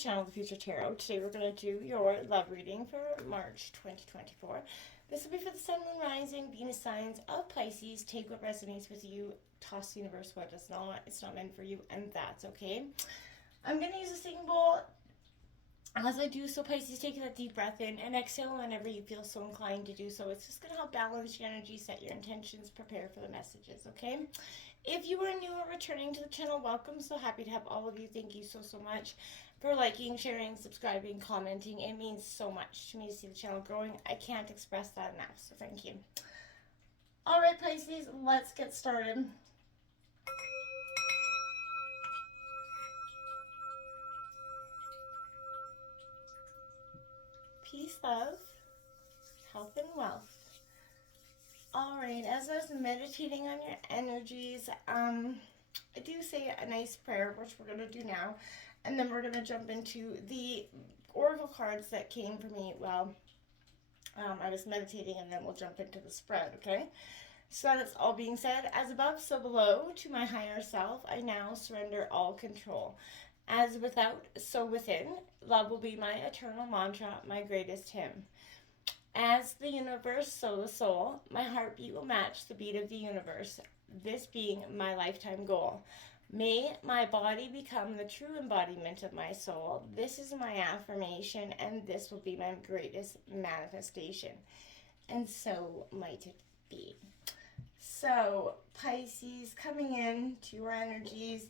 channel, The Future Tarot. Today we're going to do your love reading for March 2024. This will be for the Sun, Moon, Rising, Venus signs of Pisces. Take what resonates with you, toss the universe what does not. It's not meant for you, and that's okay. I'm going to use a singing bowl as I do so. Pisces, take that deep breath in and exhale whenever you feel so inclined to do so. It's just going to help balance your energy, set your intentions, prepare for the messages, okay? If you are new or returning to the channel, welcome. So happy to have all of you. Thank you so much for liking, sharing, subscribing, commenting. It means so much to me to see the channel growing. I can't express that enough, so thank you. All right, Pisces, let's get started. Peace, love, health, and wealth. Alright, as I was meditating on your energies, I do say a nice prayer, which we're going to do now, and then we're going to jump into the oracle cards that came for me while I was meditating, and then we'll jump into the spread, okay? So that's all being said, as above, so below, to my higher self, I now surrender all control. As without, so within, love will be my eternal mantra, my greatest hymn. As the universe, so the soul, my heartbeat will match the beat of the universe, this being my lifetime goal. May my body become the true embodiment of my soul. This is my affirmation, and this will be my greatest manifestation. And so might it be. So, Pisces, coming in to your energies,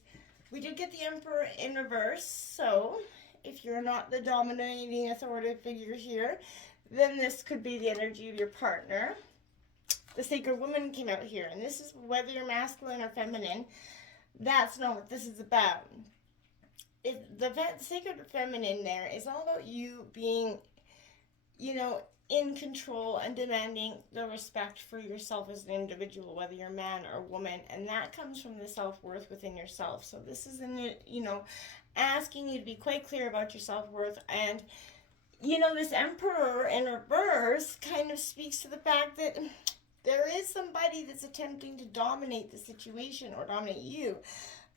we did get the Emperor in reverse, so if you're not the dominating authoritative figure here, then this could be the energy of your partner. The Sacred Woman came out here, and this is whether you're masculine or feminine. That's not what this is about. The Sacred Feminine there is all about you being, in control and demanding the respect for yourself as an individual, whether you're man or woman, and that comes from the self-worth within yourself. So this is, asking you to be quite clear about your self-worth. And this Emperor in reverse kind of speaks to the fact that there is somebody that's attempting to dominate the situation or dominate you.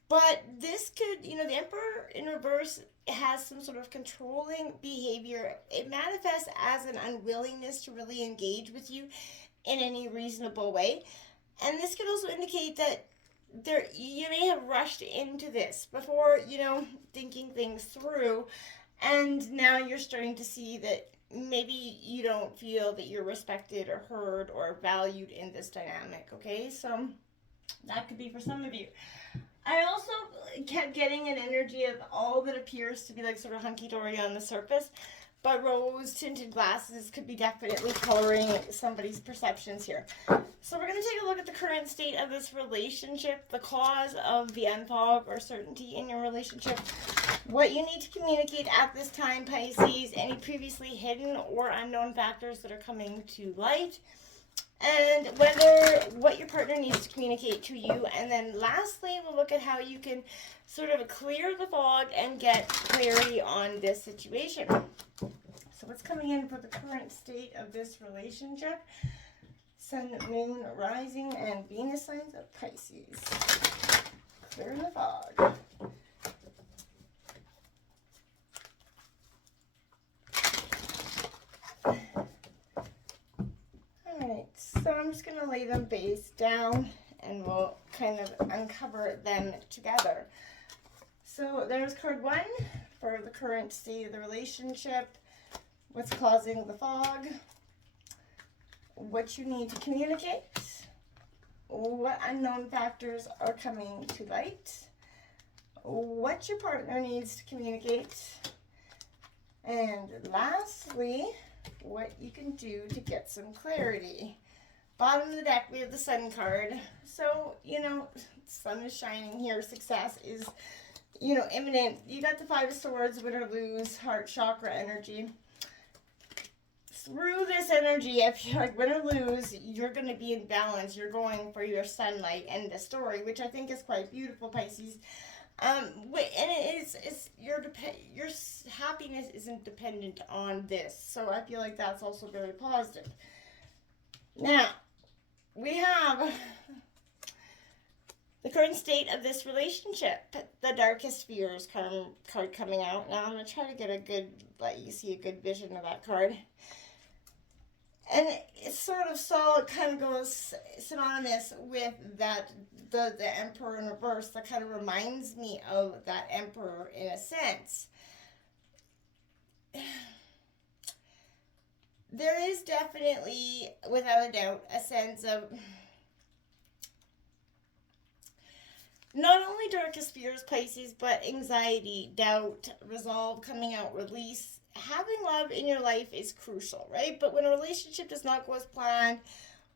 But this could, the Emperor in reverse has some sort of controlling behavior. It manifests as an unwillingness to really engage with you in any reasonable way. And this could also indicate that you may have rushed into this before, thinking things through. And now you're starting to see that maybe you don't feel that you're respected or heard or valued in this dynamic, okay? So that could be for some of you. I also kept getting an energy of all that appears to be like sort of hunky-dory on the surface, but rose-tinted glasses could be definitely coloring somebody's perceptions here. So we're going to take a look at the current state of this relationship, the cause of the unfog or certainty in your relationship, what you need to communicate at this time, Pisces, any previously hidden or unknown factors that are coming to light, and what your partner needs to communicate to you. And then lastly, we'll look at how you can sort of clear the fog and get clarity on this situation. So what's coming in for the current state of this relationship? Sun, Moon, Rising, and Venus signs of Pisces. Clear the fog. Alright, so I'm just going to lay them face down and we'll kind of uncover them together. So there's card 1 for the current state of the relationship. What's causing the fog? What you need to communicate? What unknown factors are coming to light? What your partner needs to communicate? And lastly, what you can do to get some clarity. Bottom of the deck, we have the Sun card. So, sun is shining here. Success is, imminent. You got the 5 of Swords, win or lose, heart chakra energy. Through this energy, if you're like win or lose, you're going to be in balance. You're going for your sunlight and the story, which I think is quite beautiful, Pisces. And it's your happiness isn't dependent on this, so I feel like that's also very positive. Now we have The current state of this relationship, the darkest fears card coming out. Now I'm going to try to get a good, let you see a good vision of that card. And it's sort of so, it kind of goes synonymous with that, the Emperor in reverse. That kind of reminds me of that Emperor in a sense. There is definitely, without a doubt, a sense of not only darkest fears, Pisces, but anxiety, doubt, resolve, coming out, release. Having love in your life is crucial, right? But when a relationship does not go as planned,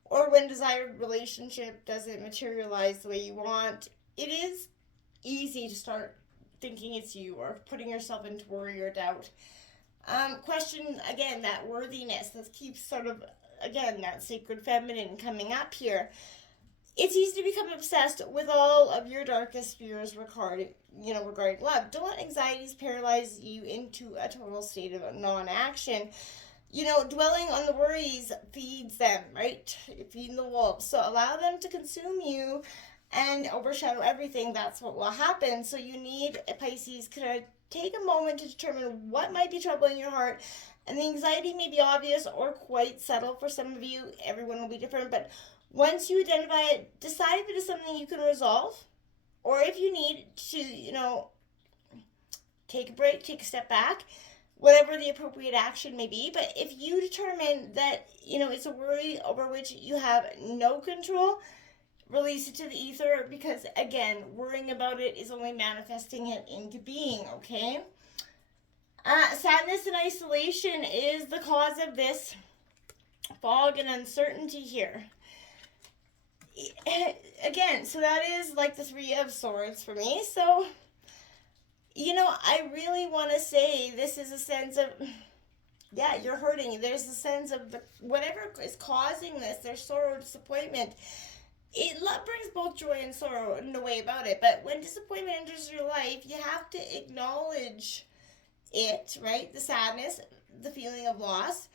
or when desired relationship doesn't materialize the way you want, it is easy to start thinking it's you or putting yourself into worry or doubt. Question, again, that worthiness. That keeps sort of, again, that sacred feminine coming up here. It's easy to become obsessed with all of your darkest fears regarding love. Don't let anxieties paralyze you into a total state of non-action. Dwelling on the worries feeds them, right? Feeding the wolves. So allow them to consume you and overshadow everything. That's what will happen. So you need, Pisces, to take a moment to determine what might be troubling your heart. And the anxiety may be obvious or quite subtle for some of you. Everyone will be different, but once you identify it, decide if it is something you can resolve, or if you need to, take a break, take a step back, whatever the appropriate action may be. But if you determine that, it's a worry over which you have no control, release it to the ether, because, again, worrying about it is only manifesting it into being, okay? Sadness and isolation is the cause of this fog and uncertainty here. Again, so that is like the Three of Swords for me. So, I really want to say this is a sense of, yeah, you're hurting. There's a sense of whatever is causing this, there's sorrow, disappointment. Love brings both joy and sorrow, no way about it. But when disappointment enters your life, you have to acknowledge it, right? The sadness, the feeling of loss,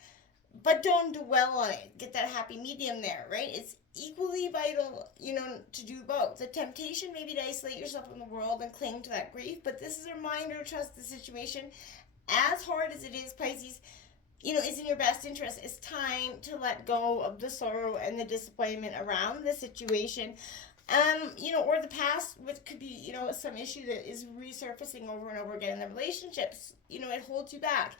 but don't dwell on it. Get that happy medium there, right? It's equally vital, to do both. The temptation may be to isolate yourself from the world and cling to that grief, but this is a reminder to trust the situation. As hard as it is, Pisces, it's in your best interest. It's time to let go of the sorrow and the disappointment around the situation. Or the past, which could be, some issue that is resurfacing over and over again in the relationships. It holds you back.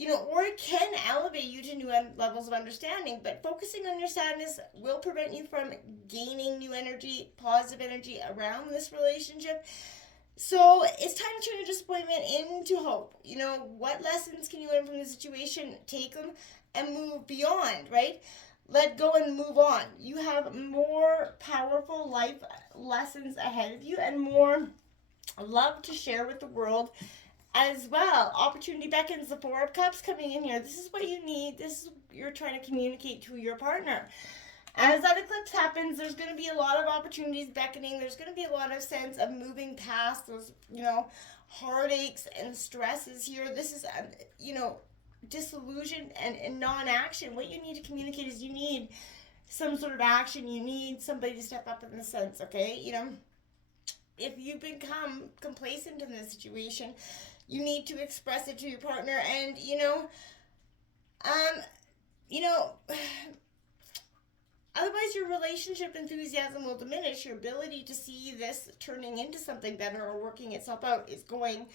Or it can elevate you to new levels of understanding, but focusing on your sadness will prevent you from gaining new energy, positive energy around this relationship. So it's time to turn your disappointment into hope. What lessons can you learn from the situation? Take them and move beyond, right? Let go and move on. You have more powerful life lessons ahead of you and more love to share with the world as well. Opportunity beckons, the Four of Cups coming in here. This is what you need. This is what you're trying to communicate to your partner. As that eclipse happens, there's going to be a lot of opportunities beckoning. There's going to be a lot of sense of moving past those, heartaches and stresses here. This is, disillusion and non-action. What you need to communicate is you need some sort of action. You need somebody to step up in the sense, okay? If you become complacent in this situation, you need to express it to your partner. And, otherwise your relationship enthusiasm will diminish. Your ability to see this turning into something better or working itself out is going,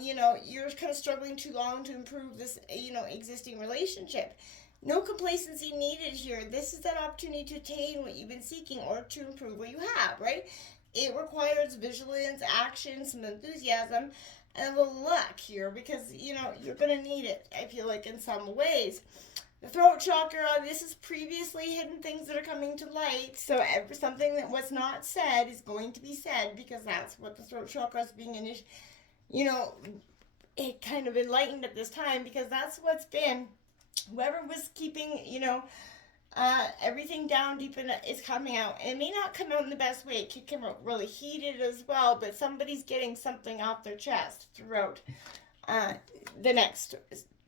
you're kind of struggling too long to improve this, existing relationship. No complacency needed here. This is that opportunity to attain what you've been seeking or to improve what you have, right? It requires vigilance, action, some enthusiasm, and a little luck here because, you're going to need it, I feel like, in some ways. The throat chakra, this is previously hidden things that are coming to light. So something that was not said is going to be said because that's what the throat chakra is being it kind of enlightened at this time because that's what's been. Whoever was keeping, everything down deep in it is coming out. And it may not come out in the best way. It could come out really heated as well, but somebody's getting something off their chest throughout the next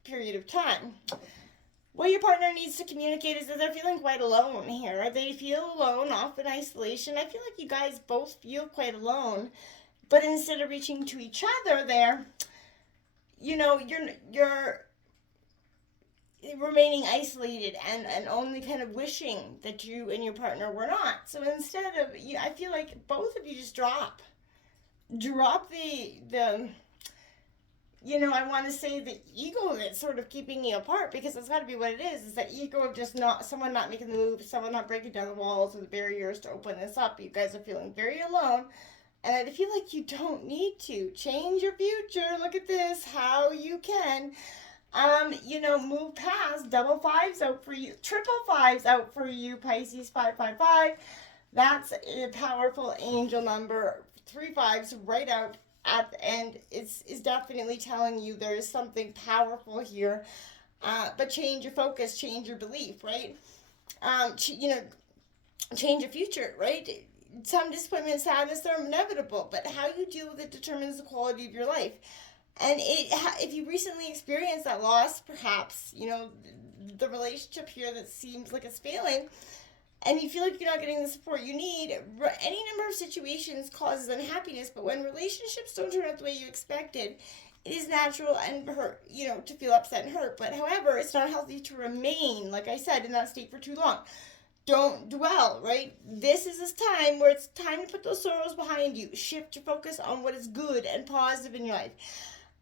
period of time. what your partner needs to communicate is that they're feeling quite alone here. They feel alone, off in isolation. I feel like you guys both feel quite alone. But instead of reaching to each other there, you're remaining isolated and only kind of wishing that you and your partner were not. So instead of, I feel like both of you just drop the I want to say the ego that's sort of keeping you apart, because it's got to be what it is that ego of just someone not making the move, someone not breaking down the walls or the barriers to open this up. You guys are feeling very alone, and I feel like you don't need to change your future. Look at this, how you can move past double fives out for you, triple fives out for you, Pisces. 555, that's a powerful angel number. 3 5s right out at the end is definitely telling you there is something powerful here. But change your focus, change your belief, right? Change your future, right? Some disappointment, sadness, they're inevitable, but how you deal with it determines the quality of your life. And if you recently experienced that loss, perhaps, the relationship here that seems like it's failing, and you feel like you're not getting the support you need, any number of situations causes unhappiness. But when relationships don't turn out the way you expected, it is natural and hurt, to feel upset and hurt. But however, it's not healthy to remain, like I said, in that state for too long. Don't dwell, right? This is this time where it's time to put those sorrows behind you. Shift your focus on what is good and positive in your life.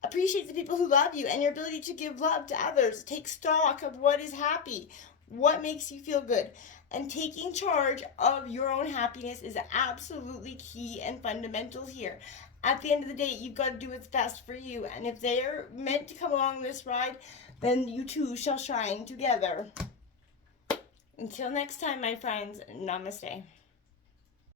Appreciate the people who love you and your ability to give love to others. Take stock of what is happy, what makes you feel good. And taking charge of your own happiness is absolutely key and fundamental here. At the end of the day, you've got to do what's best for you. And if they're meant to come along this ride, then you two shall shine together. Until next time, my friends, namaste.